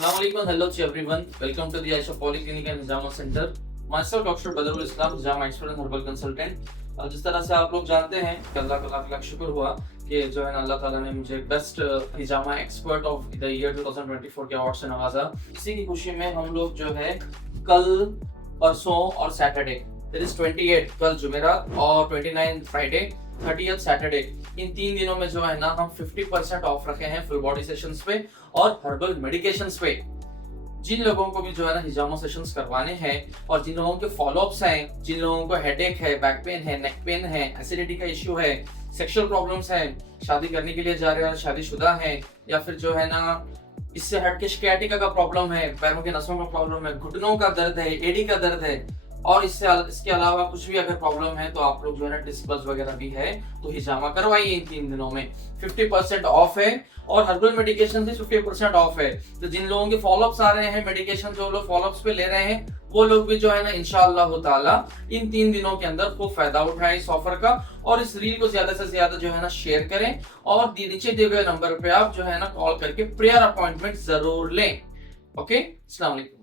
Assalamualaikum, hello to everyone. Welcome to the Aisha Polyclinic and Hijama Center. Myself Dr. Badrul Islam, Hijama expert and herbal consultant. जिस तरह से आप लोग जानते हैं कि अल्लाह का लाख लाख शुक्र हुआ कि जो है ना अल्लाह ताला ने मुझे best hijama expert of the year 2024 के अवार्ड से नवाजा। इसी की खुशी में हम लोग जो है कल, परसों और सैटरडे दैट इज 28 कल जुमेरात और 29 फ्राइडे, 30th सैटरडे, इन 3 दिनों में जो है ना हम 50% ऑफ रखे हैं फुल बॉडी सेशंस पे और हर्बल मेडिकेशंस पे। जिन लोगों को भी जो है ना हिजामा सेशंस करवाने हैं और जिन लोगों के फॉलोअप्स हैं, जिन लोगों को हेडेक है, बैक पेन है, नेक पेन है, एसिडिटी का इश्यू है, सेक्सुअल प्रॉब्लम्स है, शादी करने के लिए जा रहे हैं, शादीशुदा हैं, या फिर जो है ना इससे हट के शिकायटिका का प्रॉब्लम है, पैरों के नसों का प्रॉब्लम है, घुटनों का दर्द है, एडी का दर्द है, और इसके अलावा कुछ भी अगर प्रॉब्लम है तो आप लोग जो है ना डिस्कस वगैरह भी है तो हिजामा करवाइए। इन 3 दिनों में 50% ऑफ है और हर्बल मेडिकेशन से 50% ऑफ है। तो जिन लोगों के फॉलोअप्स आ रहे हैं, मेडिकेशन जो लोग फॉलोअप्स पे ले रहे हैं, वो लोग भी जो है ना इंशाअल्लाह ताला इन 3 दिनों के अंदर खूब फायदा उठाए इस ऑफर का। और इस रील को ज्यादा से ज्यादा जो है ना शेयर करें और नीचे दिए गए नंबर पे आप जो है ना कॉल करके प्रेयर अपॉइंटमेंट जरूर लें। ओके, अस्सलाम वालेकुम।